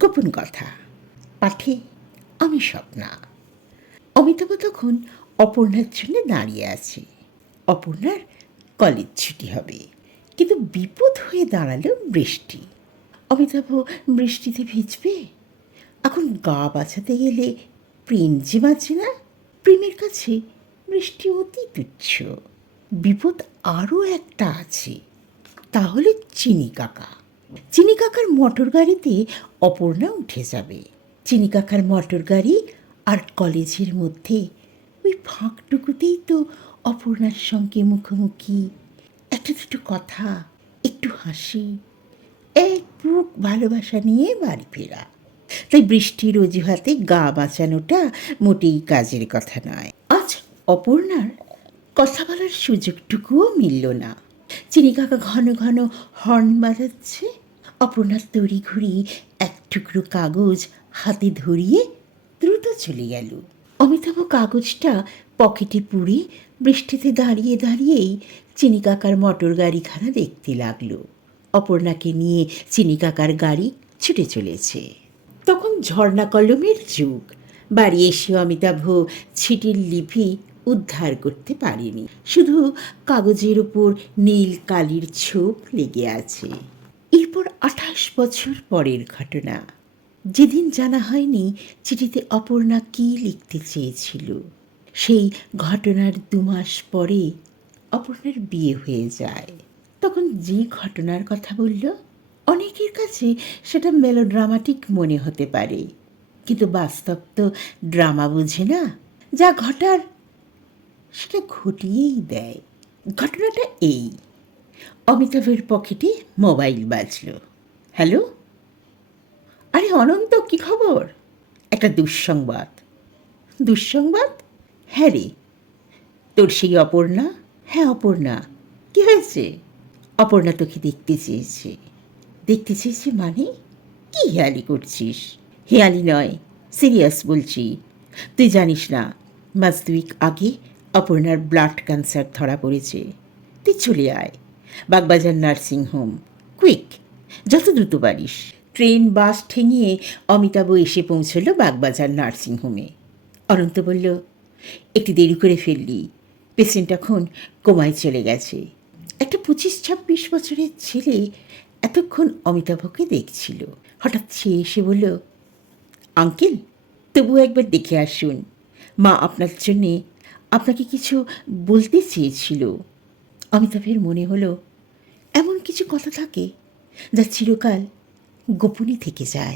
গোপন কথা। পাঠে আমি স্বপ্না। অমিতাভ তখন অপর্ণার জন্য দাঁড়িয়ে আছে। অপর্ণার কলেজ ছুটি হবে, কিন্তু বিপদ হয়ে দাঁড়ালো বৃষ্টি। অমিতাভ বৃষ্টিতে ভিজবে। এখন গা বাঁচাতে গেলে প্রেম যে বাঁচে না। প্রেমের কাছে বৃষ্টি অতি তুচ্ছ। বিপদ আরও একটা আছে, তাহলে চিনি কাকা। চিনি কাকার মোটর গাড়িতে অপর্ণা উঠে যাবে। চিনি কাকার মোটর গাড়ি আর কলেজের মধ্যে ওই ফাঁকটুকুতেই তো অপর্ণার সঙ্গে মুখোমুখি, একটা দুটো কথা, একটু হাসি, এক বুক ভালোবাসা নিয়ে বাড়ি ফেরা। তাই বৃষ্টির অজুহাতে গা বাঁচানোটা মোটেই কাজের কথা নয়। আজ অপর্ণার কথা বলার সুযোগটুকুও মিলল না। চিনি কাকা ঘন ঘন হর্ন বাজাচ্ছে। অপর্ণার তড়িঘড়ি এক টুকরো কাগজ হাতে ধরিয়ে দ্রুত চলে গেল। অমিতাভ কাগজটা পকেটে পুরে বৃষ্টিতে দাঁড়িয়ে দাঁড়িয়েই চিনি কাকার মোটর গাড়িখানা দেখতে লাগলো। অপর্ণাকে নিয়ে চিনি কাকার গাড়ি ছুটে চলেছে। তখন ঝর্ণা কলমের যুগ। বাড়ি এসে অমিতাভ ছিটির লিপি উদ্ধার করতে পারেনি, শুধু কাগজের ওপর নীল কালির ছোপ লেগে আছে। এরপর 28 বছর পরের ঘটনা, যেদিন জানা হয়নি চিঠিতে অপর্ণা কী লিখতে চেয়েছিল। সেই ঘটনার 2 মাস পরে অপর্ণার বিয়ে হয়ে যায়। তখন যে ঘটনার কথা বলল, অনেকের কাছে সেটা মেলোড্রামাটিক মনে হতে পারে, কিন্তু বাস্তব তো ড্রামা বোঝে না। যা ঘটার সেটা ঘটিয়েই দেয়। ঘটনাটা এই: অমিতাভের পকেটে মোবাইল বাজল। হ্যালো, আরে অনন্ত, কী খবর? একটা দুঃসংবাদ। দুঃসংবাদ? হ্যাঁ রে, তোর সেই অপর্ণা। হ্যাঁ অপর্ণা, কী হয়েছে? অপর্ণা তোকে দেখতে চেয়েছে। দেখতে চেয়েছে মানে? কি হেয়ালি করছিস? হেয়ালি নয়, সিরিয়াস বলছি। তুই জানিস না, মাস 2 আগে অপর্ণার ব্লাড ক্যান্সার ধরা পড়েছে। তুই চলে আয় বাগবাজার নার্সিংহোম, কুইক, যত দ্রুত পারিস। ট্রেন বাস ঠেঙিয়ে অমিতাভ এসে পৌঁছল বাগবাজার নার্সিংহোমে। অনন্ত বলল, একটু দেরি করে ফেললি, পেশেন্ট এখন কোমায় চলে গেছে। একটা 25-26 বছরের ছেলে এতক্ষণ অমিতাভকে দেখছিল। হঠাৎ সে এসে বলল, আঙ্কেল, তবু একবার দেখে আসুন, মা আপনার জন্যে আপনাকে কিছু বলতে চেয়েছিল। অমিতাভের মনে হলো এমন কিছু কথা থাকে যা চিরকাল গোপনই থেকে যায়।